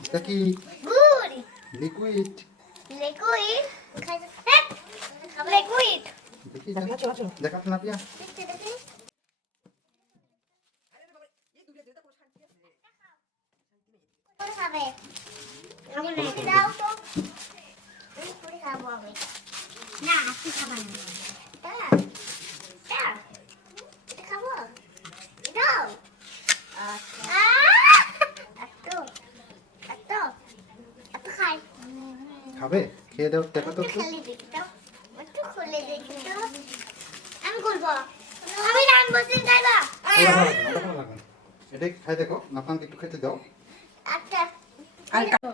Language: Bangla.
এটা কি? গুড। লিকুইড লিকুইড লিকুইড দেখি দেখো। না পিয়া। খাবে? আমি দাও তো। আমি করে খাব আমি না তুই খাবা না এটা এটা এটা খাব এটাও আচ্ছা এত এত এত খাই খাবে খেয়ে দাও দেখো তো একটু একটু। খুলে দেখি তো একটু খুলে দেখি তো আমি করব আমি রান বসে খাইবা ওরা ভালো লাগে না, আমি রান বসে না। এটাই খাই দেখো। নাপানকে একটু খেতে দাও। আচ্ছা। আর কা-